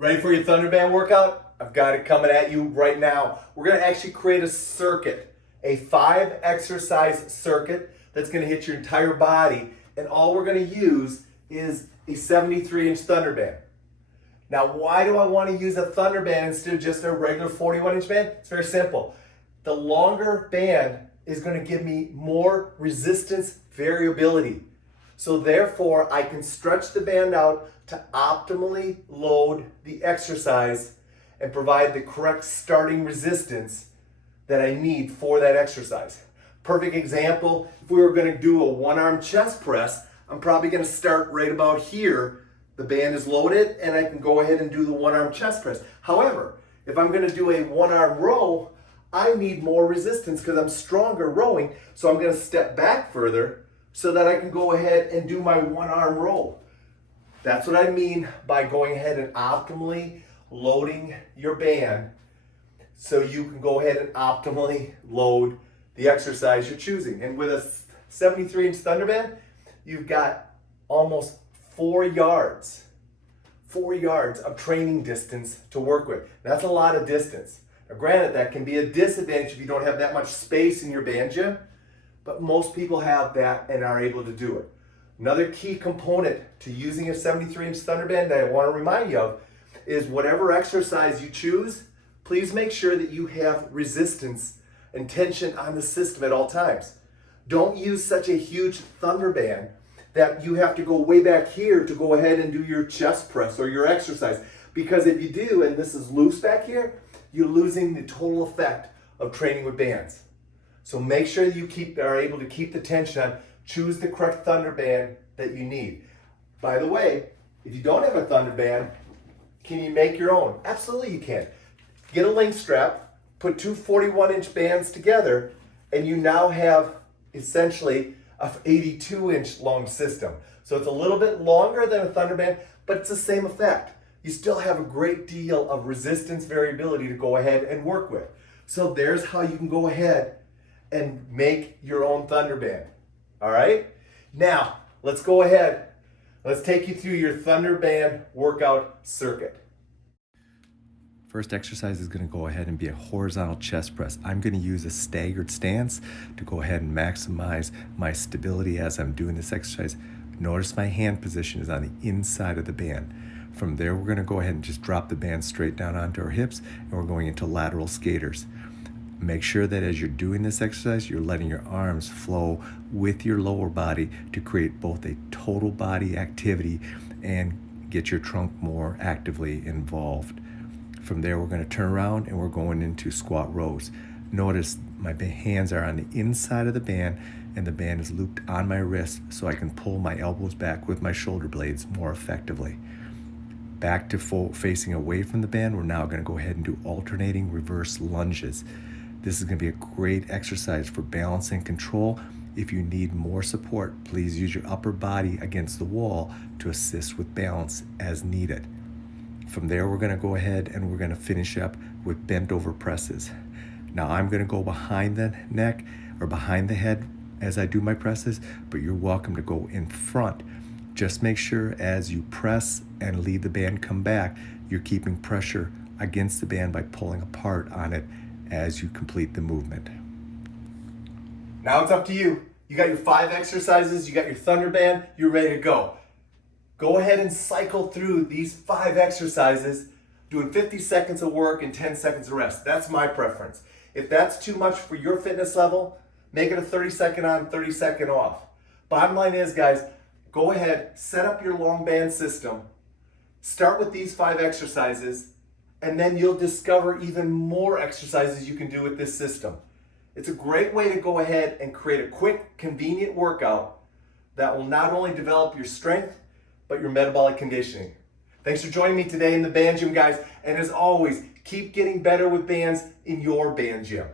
Ready for your Thunderband workout? I've got it coming at you right now. We're gonna actually create a circuit, a 5-exercise circuit that's gonna hit your entire body, and all we're gonna use is a 73-inch Thunderband. Now, why do I wanna use a Thunderband instead of just a regular 41-inch band? It's very simple. The longer band is gonna give me more resistance variability. So therefore, I can stretch the band out to optimally load the exercise and provide the correct starting resistance that I need for that exercise. Perfect example, if we were gonna do a one-arm chest press, I'm probably gonna start right about here. The band is loaded and I can go ahead and do the one-arm chest press. However, if I'm gonna do a one-arm row, I need more resistance because I'm stronger rowing, so I'm gonna step back further so that I can go ahead and do my one-arm row. That's what I mean by going ahead and optimally loading your band so you can go ahead and optimally load the exercise you're choosing. And with a 73-inch Thunderband, you've got almost 4 yards of training distance to work with. That's a lot of distance. Now granted, that can be a disadvantage if you don't have that much space in your band gym, but most people have that and are able to do it. Another key component to using a 73-inch Thunderband that I want to remind you of is whatever exercise you choose, please make sure that you have resistance and tension on the system at all times. Don't use such a huge Thunderband that you have to go way back here to go ahead and do your chest press or your exercise. Because if you do, and this is loose back here, you're losing the total effect of training with bands. So make sure you are able to keep the tension on. Choose the correct Thunderband that you need. By the way, if you don't have a Thunderband, can you make your own? Absolutely you can. Get a link strap, put two 41-inch bands together, and you now have essentially an 82-inch long system. So it's a little bit longer than a Thunderband, but it's the same effect. You still have a great deal of resistance variability to go ahead and work with. So there's how you can go ahead and make your own Thunderband. All right? Now, let's go ahead. Let's take you through your Thunderband workout circuit. First exercise is going to go ahead and be a horizontal chest press. I'm going to use a staggered stance to go ahead and maximize my stability as I'm doing this exercise. Notice my hand position is on the inside of the band. From there, we're going to go ahead and just drop the band straight down onto our hips, and we're going into lateral skaters. Make sure that as you're doing this exercise, you're letting your arms flow with your lower body to create both a total body activity and get your trunk more actively involved. From there, we're going to turn around and we're going into squat rows. Notice my hands are on the inside of the band and the band is looped on my wrist so I can pull my elbows back with my shoulder blades more effectively. Back to facing away from the band, we're now going to go ahead and do alternating reverse lunges. This is going to be a great exercise for balance and control. If you need more support, please use your upper body against the wall to assist with balance as needed. From there, we're going to go ahead and we're going to finish up with Bentover presses. Now, I'm going to go behind the neck or behind the head as I do my presses, but you're welcome to go in front. Just make sure as you press and leave the band come back, you're keeping pressure against the band by pulling apart on it as you complete the movement. Now it's up to you. You got your 5 exercises, you got your Thunderband, you're ready to go. Go ahead and cycle through these 5 exercises, doing 50 seconds of work and 10 seconds of rest. That's my preference. If that's too much for your fitness level, make it a 30-second on, 30-second off. Bottom line is, guys, go ahead, set up your long band system, start with these 5 exercises, and then you'll discover even more exercises you can do with this system. It's a great way to go ahead and create a quick, convenient workout that will not only develop your strength, but your metabolic conditioning. Thanks for joining me today in the band gym, guys. And as always, keep getting better with bands in your band gym.